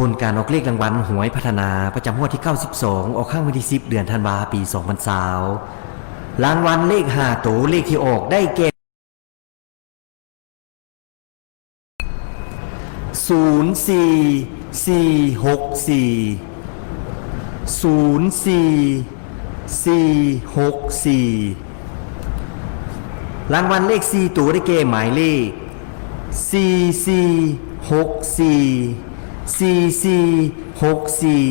ผลการออกเลขรางวัลหวยพัฒนาประจำงวดที่ 92 ออกข้างวันที่ 10 เดือนธันวาปี2020รางวัลเลข5ตัวเลขที่ออกได้แก่ศูนย์สี่สี่หกสี่ศูนย์สี่สี่หกสี่รางวัลเลขสี่ตัวได้แก่หมายเลขสี่สี่หกสี่ สี่สี่หกสี่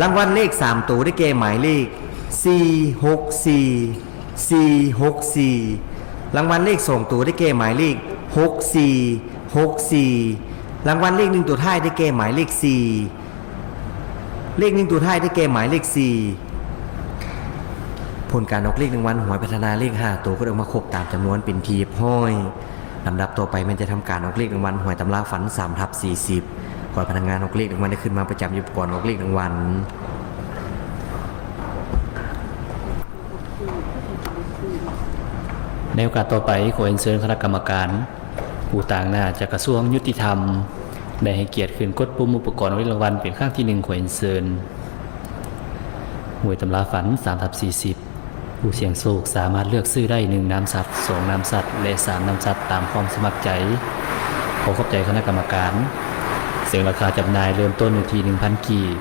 รางวัลเลขสามตัวได้แก่หมายเลขสี่หกสี่สี่หกสี่รางวัลเลขสองตัวได้แก่หมายเลขหกสี่หกสี่รางวัลเลขหนึ่งตัวท้ายได้แก่หมายเลขสี่เลขหนึ่งตัวท้ายได้แก่หมายเลขสี่ผลการออกเลขรางวัลหวยพัฒนาเลขห้าตัวก็ออกมาครบตามจำนวนเป็นทีบห้อยลำดับต่อไปมันจะทำการออกเลขรางวัลหวยตำราฝัน3ทับ40 ก่อนพนักงานออกเลขรางวัลได้ขึ้นมาประจำอยู่ก่อนออกเลขรางวัลในโอกาสต่อไปขอเอ็นเชิญคณะกรรมการผู้ต่างหน้าจากกระทรวงยุติธรรม ได้ให้เกียรติขึ้นกดปุ่มอุปกรณ์ไว้รางวัลเป็นข้างที่หนึ่งขอเอ็นเชิญหวยตำราฝัน3ทับ40 ผู้เสี่ยงโชคสามารถเลือกซื้อได้หนึ่งน้ำสัตว์สองน้ำสัตว์ และสามน้ำสัตว์ตามความสมัครใจ ขอขอบใจคณะกรรมการ เสียงราคาจำหน่ายเริ่มต้นอยู่ที่ 1,000 กีบ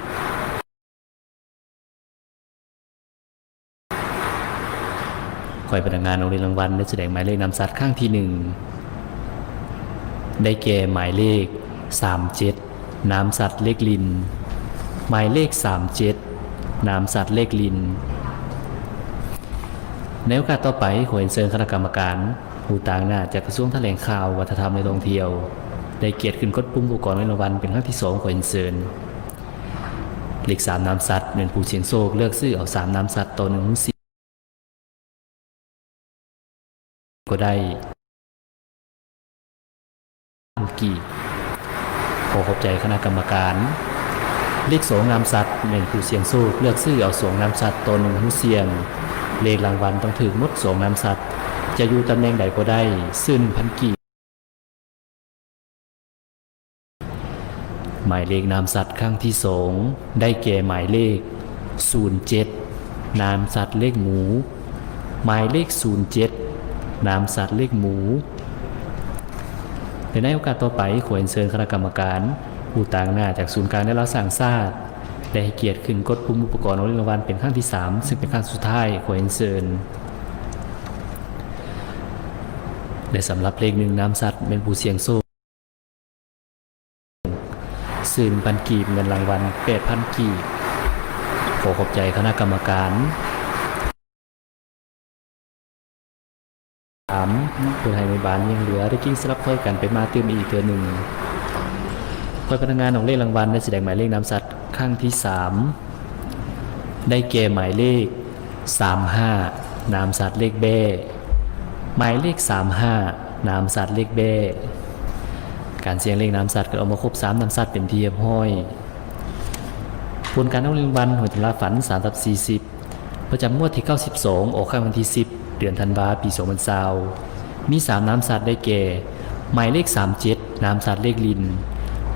คอยพนักงานโรงเรียนรางวัลได้แสดงหมายเลขนำสัตว์ข้างที่หนึ่งได้แก่หมายเลข 37 น้ำสัตว์เลขลิน หมายเลข 37 น้ำสัตว์เลขลิน ในโอกาสต่อไปขอเรียนเชิญคณะกรรมการผู้ต่างหน้าจากกระทรวงแถลงข่าววัฒนธรรมในท่องเที่ยว ได้เกียรติขึ้นกดปุ่มอุปกรณ์ไว้รางวัลเป็นครั้งที่สองขอเรียนเชิญเลขสามน้ำสัตว์เป็นผู้เสียงโชคเลือกซื้อเอาสามน้ำสัตว์ต่อหนึ่งหุ้นก็ได้กี่ขอขอบใจคณะกรรมการ เลขสองนามสัตว์เป็นผู้เสียงสู้เลือกซื้อเอาสองนามสัตว์ตนหนึ่งผู้เสียง เลขรางวัลต้องถือมดสองนามสัตว์ จะอยู่ตำแหน่งใดก็ได้ ซึ่งพันกี่ หมายเลขนามสัตว์ข้างที่สองได้แก่หมายเลข 07 นามสัตว์เลขหมู หมายเลข 07 นามสัตว์เลขหมูในโอกาสต่อไปขอเรียนเชิญคณะกรรมการผู้ต่างหน้าจากศูนย์กลางได้รับสั่งทราบได้ให้เกียรติขึ้นกดปุ่มอุปกรณ์รางวัลเป็นครั้งที่ 3 ซึ่งเป็นครั้งสุดท้ายขอเรียนเชิญได้สำหรับเลขหนึ่งนามสัตว์เป็นผู้เสียงโซ่ สื่นพันกีบเงินรางวัล 8,000 กีบขอขอบใจคณะกรรมการสามคนไทยในบ้านยังเหลือได้กิ้งสลับถ้อยกันไปมาเติมอีกเตือนหนึ่งคอยพนักงานของเลขรางวัลได้แสดงหมายเลขนามสัตว์ข้างที่สามได้แก่หมายเลขสามห้านามสัตว์เลขเบ้หมายเลขสามห้านามสัตว์เลขเบ้ การเสียงเลขนามสัตว์ก็เอามาครบสามนามสัตว์เป็นที่เรียบร้อยผลการออกรางวัลหวยตำราฝัน3ทับ40ประจำงวดที่92องออกข้างวันที่10เดือนธันวาปี2020มี3น้ำสัตว์ได้แก่ หมายเลข37น้ำสัตว์เลขลิน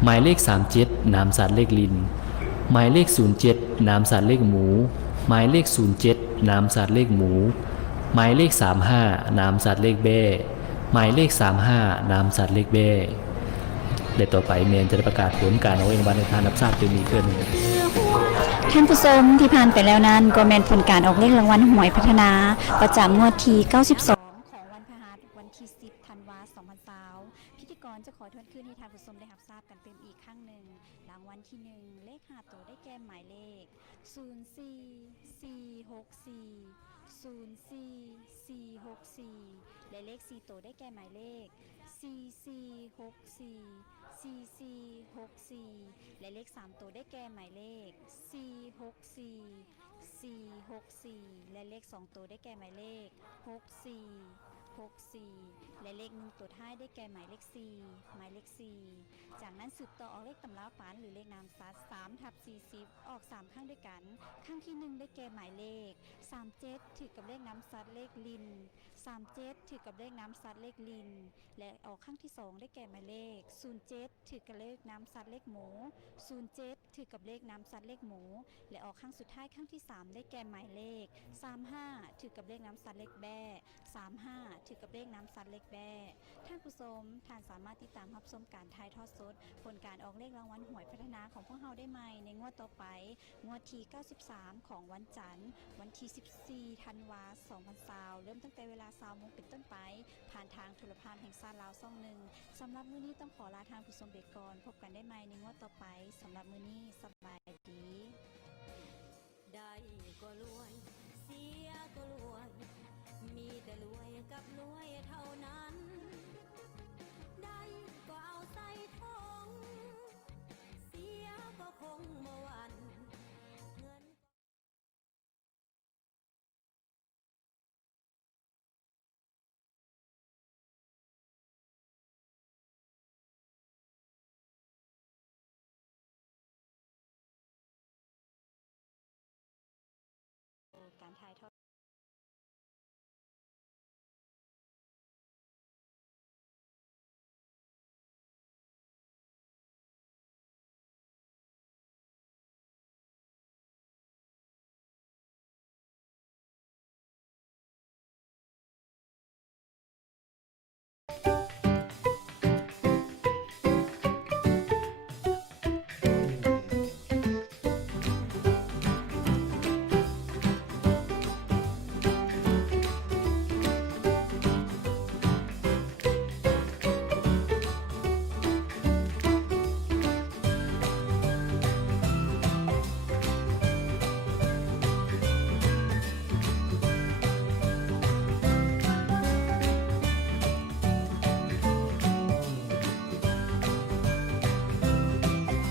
หมายเลข37น้ำสัตว์เลขลิน หมายเลข07น้ำสัตว์เลขหมู หมายเลข07น้ำสัตว์เลขหมู หมายเลข35น้ำสัตว์เลขเบ้หมายเลข 35น้ำสัตว์เลขเบ้ และต่อไปเมนจะได้ประกาศผลการออกรางวัลในทานรับทราบจะมีขึ้นท่านผู้ชมที่ผ่านไปแล้วนั้นก็แมนผลการออกเลขรางวัลหวยพัฒนา ประจำงวดที่ 92 ของวันพฤหัสวันที่ 10 ธันวาคม 2020พิธีกรจะขอทวนขึ้นให้ท่านผู้ชมได้รับทราบกันเต็มอีกครั้งหนึ่งรางวัลที่ 1 เลข 5 ตัวได้แก่หมายเลข 04 464 04 464 และเลข 4 ตัวได้แก่หมายเลข 4464 4464 และเลข 3 ตัวได้แก่หมายเลข 464 464 และเลข 2 ตัวได้แก่หมายเลข 64 64 และเลขหนึ่งตัวท้ายได้แก่หมายเลข 4 หมายเลข 4 จากนั้นสืบต่อออกเลขตำราฝันหรือเลขนามซัด3ทับ40 ออก 3 ข้างด้วยกัน ข้างที่ 1 ได้แก่หมายเลข 37 ถือกับเลขน้ำซัดเลขลิน 37 ถือกับเลขน้ำซัดเลขลิน และออกข้างที่ 2 ได้แก่หมายเลข 07 ถือกับเลขน้ำซัดเลขหมู 07 ถือกับเลขน้ำซัดเลขหมู และออกข้างสุดท้ายข้างที่ 3 ได้แก่หมายเลข 35 ถือกับเลขน้ำซัดเลขแบ่35 ถือกับเลขน้ำซัดเลขแบ่ท่านผู้ชมท่านสามารถติดตามรับชมการทายทอดสด ผลการออกเลขรางวัลหวยพัฒนาของพวกเราได้ใหม่ในงวดต่อไป งวดที่ 93 ของวันจันทร์ วันที่ 14 ธันวาคม 2020เริ่มตั้งแต่เวลา20โมงเป็นต้นไป ผ่านทางโทรพานแห่งซาลาวซ่องหนึ่งสำหรับมื้อนี้ต้องขอลาทางผู้ชมเบกก่อน พบกันได้ใหม่ในงวดต่อไปสำหรับมื้อนี้สบายดี ได้ก็รวย เสียก็รวย มีแต่รวยกับรวยเท่านั้น